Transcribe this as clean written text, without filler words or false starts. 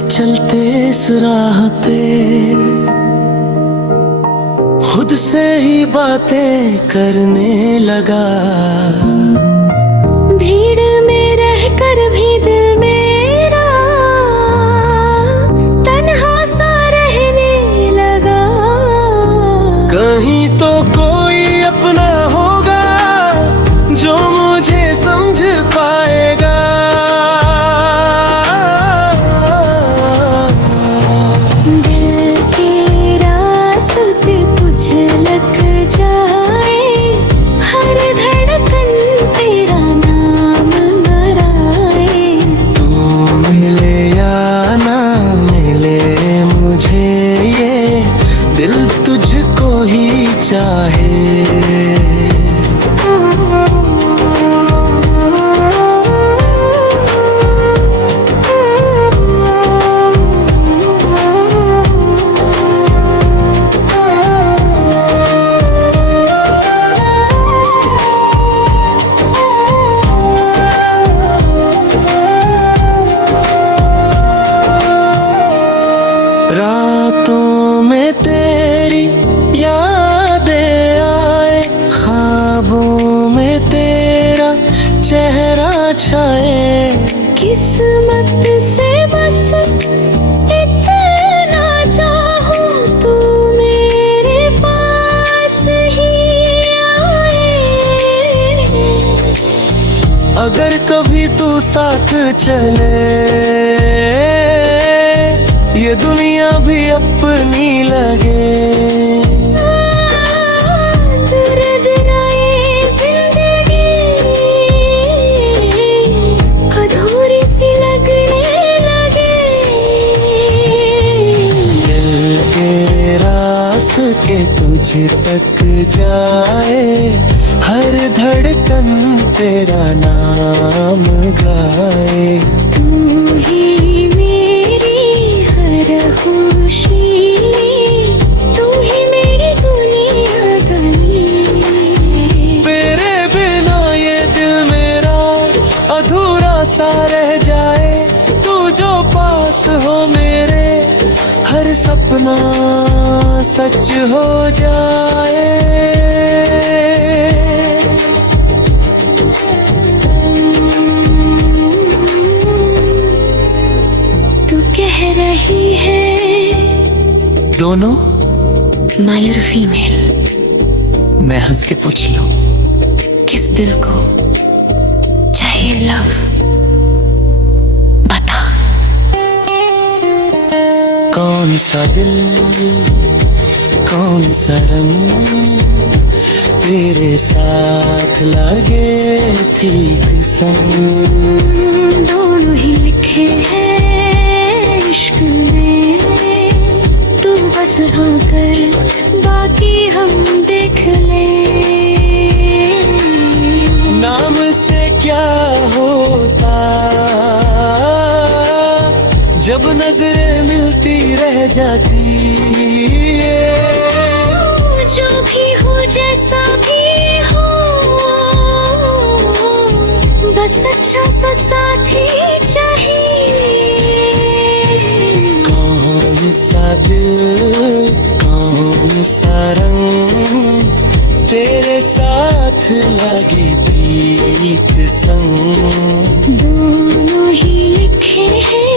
चलते इस राह पे खुद से ही बातें करने लगा। भीड़ में रहकर भी दिल मेरा तन्हा सा रहने लगा। कहीं तो कोई अपना होगा जो मुझे समझ पाएगा। दिल के रास्ते कुछ लग जाए, हर धड़कन तेरा नाम मराए। तू मिले या ना मिले मुझे ये दिल तुझको ही चाहे। रातों में तेरी यादें आए, ख्वाबों में तेरा चेहरा छाए। किस्मत से बस इतना चाहूं तू मेरे पास ही आए। अगर कभी तू साथ चले ये दुनिया भी अपनी लगे। दर्द ना ये जिंदगी अधूरी सी लगने लगे। दिल के रास्ते तुझ तक जाए, हर धड़कन तेरा नाम गाए। तू ही मेरी हर खुशी, तू ही मेरी दुनिया गली। तेरे बिना ये दिल मेरा अधूरा सा रह जाए। तू जो पास हो मेरे हर सपना सच हो जाए। तू कह रही है दोनों मेल और फीमेल, मैं हंस के पूछ लूं किस दिल को चाहिए लव, बता। कौन सा दिल कौन सा रंग तेरे साथ लगे ठीक संग। दोनों ही लिखे हैं इश्क में, तू बस हाँ कर बाकी हम देख ले। नाम से क्या होता जब नजरें मिलती रह जाती। जो भी हो जैसा भी हो, बस अच्छा सा साथी चाहिए। कौन सा दिल कौन सा रंग तेरे साथ लगी प्रीत संग। दोनों ही लिखे हैं